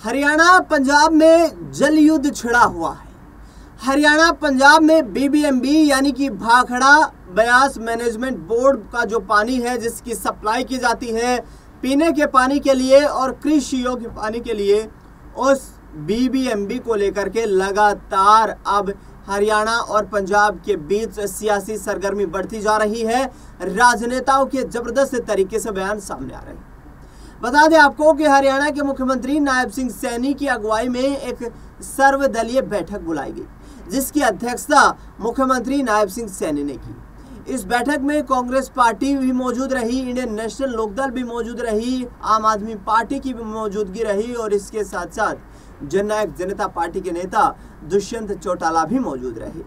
हरियाणा पंजाब में जल युद्ध छिड़ा हुआ है। हरियाणा पंजाब में बीबीएमबी यानी कि भाखड़ा ब्यास मैनेजमेंट बोर्ड का जो पानी है, जिसकी सप्लाई की जाती है पीने के पानी के लिए और कृषि योग्य पानी के लिए, उस बीबीएमबी को लेकर के लगातार अब हरियाणा और पंजाब के बीच सियासी सरगर्मी बढ़ती जा रही है। राजनेताओं के जबरदस्त तरीके से बयान सामने आ रहे हैं। बता दें आपको कि हरियाणा के मुख्यमंत्री नायब सिंह सैनी की अगुवाई में एक सर्वदलीय बैठक बुलाई गई, जिसकी अध्यक्षता मुख्यमंत्री नायब सिंह सैनी ने की। इस बैठक में कांग्रेस पार्टी भी मौजूद रही, इंडियन नेशनल लोकदल भी मौजूद रही, आम आदमी पार्टी की भी मौजूदगी रही और इसके साथ साथ जननायक जनता पार्टी के नेता दुष्यंत चौटाला भी मौजूद रहे।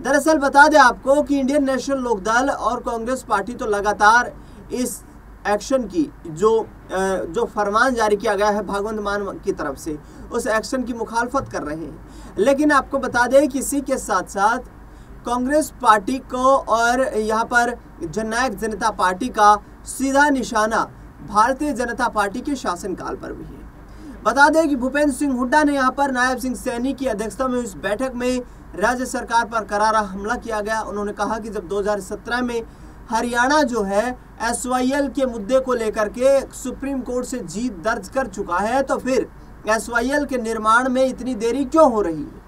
दरअसल बता दें आपको कि इंडियन नेशनल लोकदल और कांग्रेस पार्टी तो लगातार इस एक्शन की जो फरमान जारी किया गया है भगवंत मान की तरफ से, उस एक्शन की मुखालफत कर रहे हैं। लेकिन आपको बता दें कि इसी के साथ साथ कांग्रेस पार्टी को और यहाँ पर जननायक जनता पार्टी का सीधा निशाना भारतीय जनता पार्टी के शासनकाल पर भी है। बता दें कि भूपेंद्र सिंह हुड्डा ने यहाँ पर नायब सिंह सैनी की अध्यक्षता में इस बैठक में राज्य सरकार पर करारा हमला किया गया। उन्होंने कहा कि जब 2017 में हरियाणा जो है एसवाईएल के मुद्दे को लेकर के सुप्रीम कोर्ट से जीत दर्ज कर चुका है, तो फिर एसवाईएल के निर्माण में इतनी देरी क्यों हो रही है।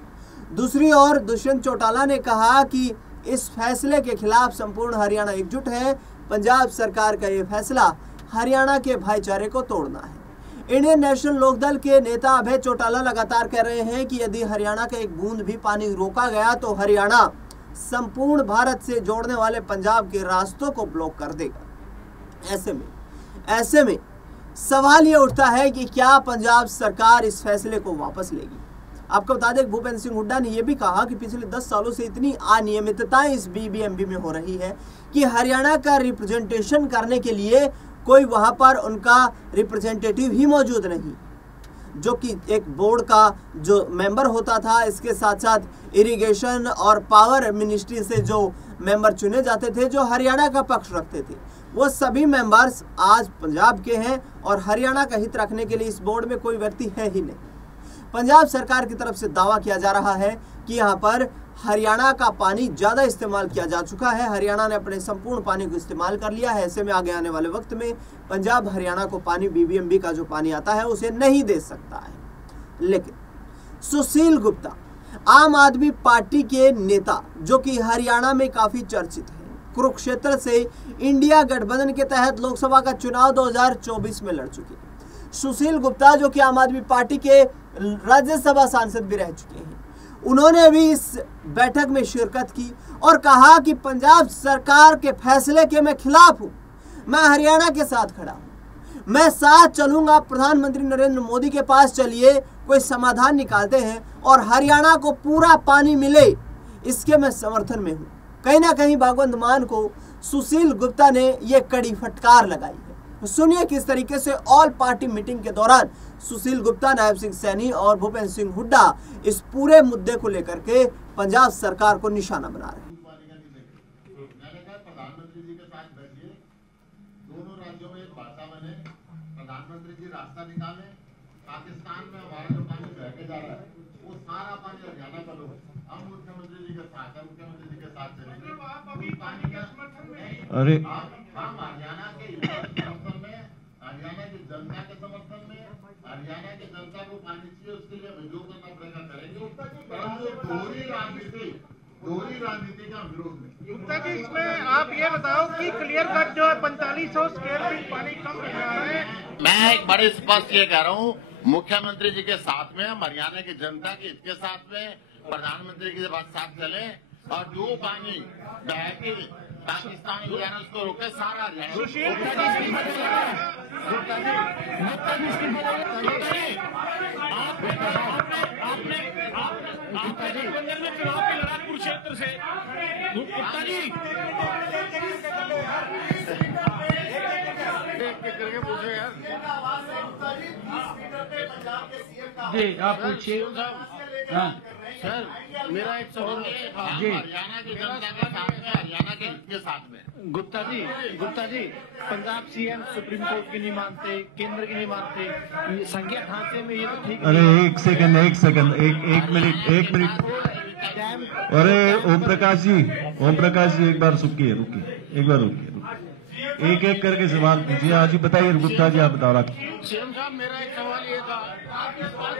दूसरी ओर दुष्यंत चौटाला ने कहा कि इस फैसले के खिलाफ संपूर्ण हरियाणा एकजुट है। पंजाब सरकार का ये फैसला हरियाणा के भाईचारे को तोड़ना है। इंडियन नेशनल लोकदल के नेता अभय चौटाला लगातार कह रहे हैं कि यदि हरियाणा का एक बूंद भी पानी रोका गया तो हरियाणा संपूर्ण भारत से जोड़ने वाले पंजाब के रास्तों को ब्लॉक कर देगा। ऐसे में सवाल ये उठता है कि क्या पंजाब सरकार इस फैसले को वापस लेगी। आपको बता दें भूपेंद्र सिंह हुड्डा ने यह भी कहा कि पिछले 10 सालों से इतनी अनियमितताएं इस बीबीएमबी में हो रही है कि हरियाणा का रिप्रेजेंटेशन करने के लिए कोई वहां पर उनका रिप्रेजेंटेटिव ही मौजूद नहीं, जो कि एक बोर्ड का जो मेंबर होता था। इसके साथ साथ इरिगेशन और पावर मिनिस्ट्री से जो मेंबर चुने जाते थे, जो हरियाणा का पक्ष रखते थे, वो सभी मेंबर्स आज पंजाब के हैं और हरियाणा का हित रखने के लिए इस बोर्ड में कोई व्यक्ति है ही नहीं। पंजाब सरकार की तरफ से दावा किया जा रहा है कि यहाँ पर हरियाणा का पानी ज़्यादा इस्तेमाल किया जा चुका है, हरियाणा ने अपने संपूर्ण पानी को इस्तेमाल कर लिया है। ऐसे में आगे आने वाले वक्त में पंजाब हरियाणा को पानी बीबीएमबी का जो पानी आता है उसे नहीं दे सकता है। लेकिन सुशील गुप्ता आम आदमी पार्टी के नेता, जो कि हरियाणा में काफ़ी चर्चित है, कुरुक्षेत्र से इंडिया गठबंधन के तहत लोकसभा का चुनाव 2024 में लड़ चुके हैं। सुशील गुप्ता जो कि आम आदमी पार्टी के राज्यसभा सांसद भी रह चुके हैं, उन्होंने भी इस बैठक में शिरकत की और कहा कि पंजाब सरकार के फैसले के मैं खिलाफ हूं, मैं हरियाणा के साथ खड़ा हूं, मैं साथ चलूंगा। प्रधानमंत्री नरेंद्र मोदी के पास चलिए, कोई समाधान निकालते हैं और हरियाणा को पूरा पानी मिले, इसके मैं समर्थन में हूं। कहीं ना कहीं भगवंत मान को सुशील गुप्ता ने यह कड़ी फटकार लगाई है। सुनिए किस तरीके से ऑल पार्टी मीटिंग के दौरान सुशील गुप्ता, नायब सिंह सैनी और भूपेंद्र सिंह हुड्डा इस पूरे मुद्दे को लेकर के पंजाब सरकार को निशाना बना रहे हैं। प्रधानमंत्री जी के साथ बैठिए, दोनों राज्यों में एक भाषा बने, प्रधानमंत्री जी रास्ता निकाले, पाकिस्तान में हमारा जो पानी बह के जा रहा है वो सारा पानी हरियाणा का लो। हम मुख्यमंत्री जी के साथ हैं, मुख्यमंत्री जी के साथ चलेंगे। पानी का अरे हम हरियाणा के समर्थन में, हरियाणा की जनता के समर्थन में, हरियाणा की जनता को पानी चाहिए, उसके लिए हमें जो करना पड़ेगा करेंगे। परंतु दोहरी राजनीति का विरोध नहीं। गुप्ता जी, इसमें आप ये बताओ कि क्लियर कट जो है 4500 स्क्वायर फीट पानी कम रहा है। मैं एक बड़े स्पष्ट ये कह रहा हूँ, मुख्यमंत्री जी के साथ में, हम हरियाणा की जनता के हित के साथ में, प्रधानमंत्री के साथ चले और जो पानी बह के पाकिस्तान जो है उसको रोके सारा कुरुक्षेत्र से करके पूछे यार जी आप पूछिए। हाँ सर मेरा एक सवाल है, जी। हरियाणा की जनता के साथ में, हरियाणा के हित के साथ में। Gupta ji, Punjab CM supreme court की नहीं मानते, केंद्र की नहीं मानते, संघीय ढांचे में ये तो ठीक अरे नहीं है। एक सेकंड, एक मिनट। अरे ओम प्रकाश जी, एक बार रुकिए, एक बार रुकिए। एक करके सवाल पूछिए। आज ही बताइए गुप्ता जी, आप बताओ। सीएम साहब मेरा एक सवाल ये था, आप इस बात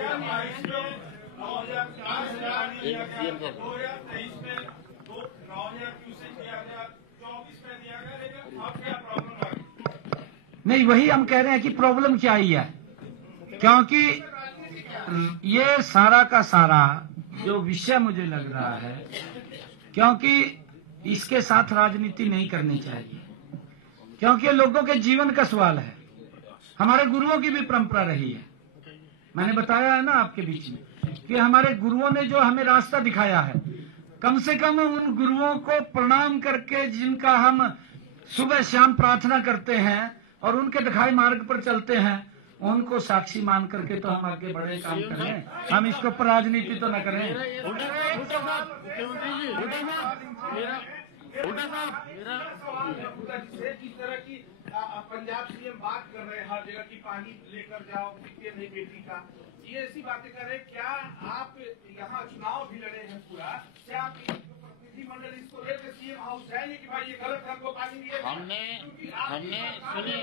नहीं, वही हम कह रहे हैं कि प्रॉब्लम क्या ही है, क्योंकि ये सारा का सारा जो विषय मुझे लग रहा है, क्योंकि इसके साथ राजनीति नहीं करनी चाहिए, क्योंकि लोगों के जीवन का सवाल है। हमारे गुरुओं की भी परंपरा रही है, मैंने बताया है ना आपके बीच में कि हमारे गुरुओं ने जो हमें रास्ता दिखाया है, कम से कम उन गुरुओं को प्रणाम करके, जिनका हम सुबह शाम प्रार्थना करते हैं और उनके दिखाए मार्ग पर चलते हैं, उनको साक्षी मान करके तो हम आगे बड़े काम करें। हम इसके ऊपर राजनीति तो न करें। जिस तरह की पंजाब सीएम बात कर रहे हैं, हर जगह की पानी लेकर जाओ, कितने नहीं बेटी का, ये ऐसी बातें कर रहे हैं। क्या आप यहाँ चुनाव भी लड़े हैं पूरा, क्या आप प्रतिनिधिमंडल इसको लेकर सीएम हाउस जाएंगे कि भाई ये गलत हमको पानी दिए? हमने सुनिए,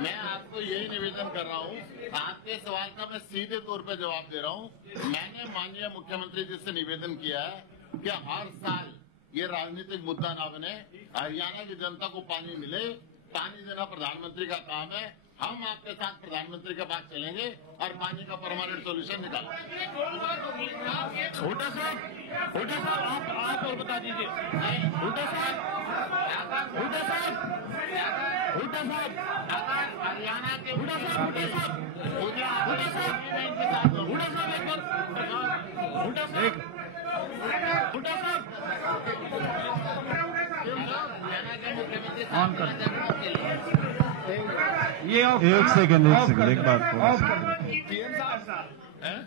मैं आपको यही निवेदन कर रहा हूँ, आपके सवाल का मैं सीधे तौर पे जवाब दे रहा हूँ। मैंने माननीय मुख्यमंत्री जी से निवेदन किया है कि हर साल ये राजनीतिक मुद्दा ना बने, हरियाणा की जनता को पानी मिले। पानी देना प्रधानमंत्री का काम है। हम आपके साथ प्रधानमंत्री के पास चलेंगे और पानी का परमानेंट सोल्यूशन निकालेंगे। हुड्डा साहब आप और बता दीजिए। हुड्डा साहब हरियाणा के ऑन कर ये एक सेकंड, एक बात ऑफ कर।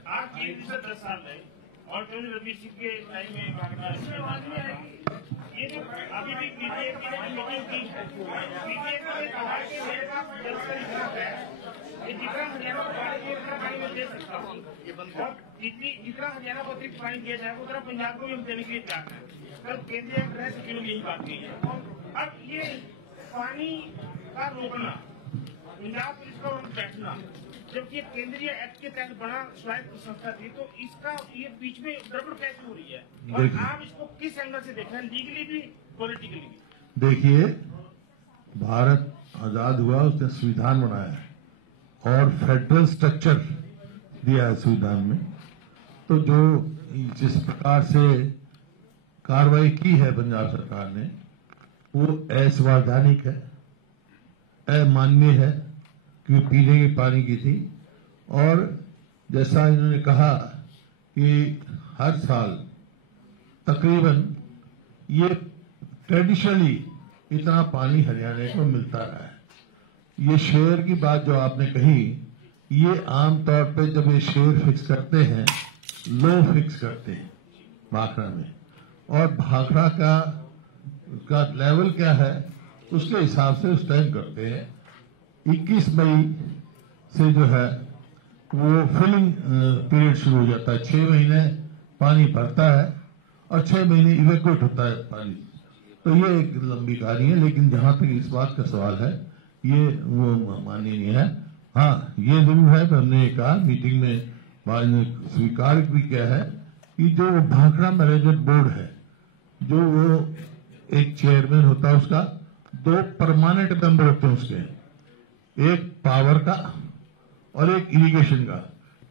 आप 10 साल रहे और रवि सिंह के टाइम में ये जो अभी भी पीटीए की मीटिंग की, पीटीए ने कहा कि मेरे पास जल का रिजर्व है, ये जितना हरियाणा को पानी दिए उतना पानी मैं दे सकता हूँ, और जितना हरियाणा को अतिरिक्त पानी दिया जाएगा उतना पंजाब को भी हम देने के लिए तैयार हैं। कल केंद्रीय गृह सचिव ने यही बात की है। अब ये पानी का रोकना, पंजाब पुलिस का बैठना, जबकि केंद्रीय एक्ट के तहत बना स्वायत्त संस्था थी, तो इसका ये बीच में गड़बड़ कैसे हो रही है, और आप इसको किस एंगल से देख रहे हैं, लीगली भी पॉलिटिकली भी? देखिए, भारत आजाद हुआ, उसने संविधान बनाया है और फेडरल स्ट्रक्चर दिया है संविधान में। तो जो जिस प्रकार से कार्रवाई की है पंजाब सरकार ने, वो असंवैधानिक है, अमान्य है, कि पीने के पानी की थी। और जैसा इन्होंने कहा कि हर साल तकरीबन ये ट्रेडिशनली इतना पानी हरियाणा को मिलता रहा है। ये शेयर की बात जो आपने कही, ये आमतौर पे जब ये शेयर फिक्स करते हैं, लो फिक्स करते हैं भाखड़ा में, और भाखड़ा का लेवल क्या है उसके हिसाब से उस टाइम करते हैं। 21 मई से जो है वो फिलिंग पीरियड शुरू हो जाता है। 6 महीने पानी भरता है और 6 महीने इवेक्यूएट होता है पानी। तो ये एक लंबी कहानी है, लेकिन जहां तक इस बात का सवाल है, ये वो मान्य नहीं है। हाँ, ये जरूर है, हमने कहा मीटिंग में स्वीकार भी किया है कि जो भाखड़ा मैनेजमेंट बोर्ड है, जो वो एक चेयरमैन होता है, उसका 2 परमानेंट मेंबर होते हैं उसके, एक पावर का और एक इरिगेशन का।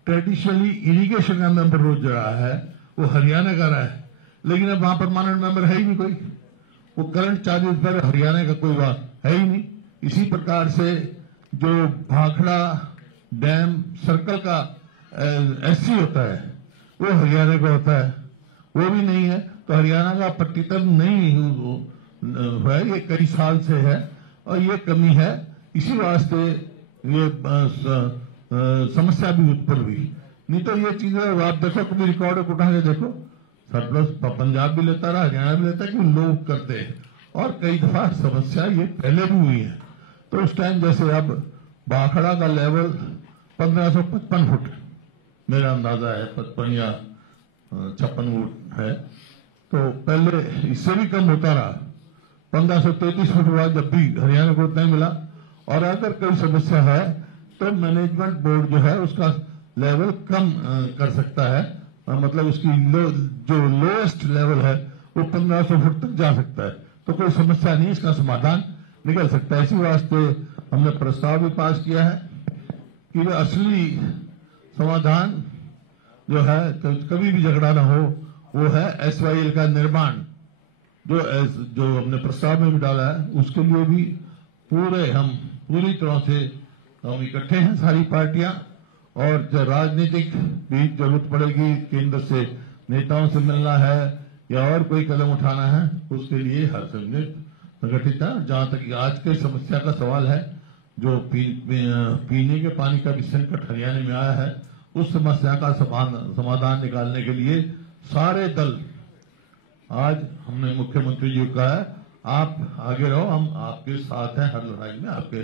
ट्रेडिशनली इरिगेशन का मेंबर रोज रहा है, वो हरियाणा का रहा है, लेकिन अब वहां परमानेंट मेंबर है ही नहीं कोई। वो करंट चार्जेस पर हरियाणा का कोई बात है ही नहीं। इसी प्रकार से जो भाखड़ा डैम सर्कल का एससी होता है, वो हरियाणा का होता है, वो भी नहीं है। तो हरियाणा का पट्टितम नहीं है, ये कई साल से है और ये कमी है। इसी वास्ते ये समस्या भी उत्पन्न हुई नहीं तो ये चीजें आप देखो, कभी रिकॉर्ड उठा के देखो, सरप्लस पंजाब भी लेता रहा, हरियाणा भी लेता है, कि लोग करते हैं। और कई दफा समस्या ये पहले भी हुई है। तो उस टाइम जैसे अब भाखड़ा का लेवल 1555 फुट मेरा अंदाजा है, 55 या 56 फुट है। तो पहले इससे भी कम होता रहा, 1533 फुट हुआ जब भी हरियाणा को उतना ही मिला। और अगर कोई समस्या है तो मैनेजमेंट बोर्ड जो है उसका लेवल कम कर सकता है, मतलब उसकी जो लोएस्ट लेवल है वो 1500 फुट तक जा सकता है। तो कोई समस्या नहीं, इसका समाधान निकल सकता है। इसी वास्ते हमने प्रस्ताव भी पास किया है कि असली समाधान जो है तो कभी भी झगड़ा ना हो, वो है SYL का निर्माण, जो हमने प्रस्ताव में भी डाला है। उसके लिए भी हम पूरी तरह से हम इकट्ठे हैं सारी पार्टियां, और जो राजनीतिक भी जरूरत पड़ेगी, केंद्र से नेताओं से मिलना है या और कोई कदम उठाना है, उसके लिए हर संगठित है। जहां तक आज की समस्या का सवाल है, जो पीने के पानी का भी संकट हरियाणा में आया है, उस समस्या का समाधान निकालने के लिए सारे दल, आज हमने मुख्यमंत्री जी को कहा है आप आगे रहो, हम आपके साथ हैं हर लड़ाई में, आपके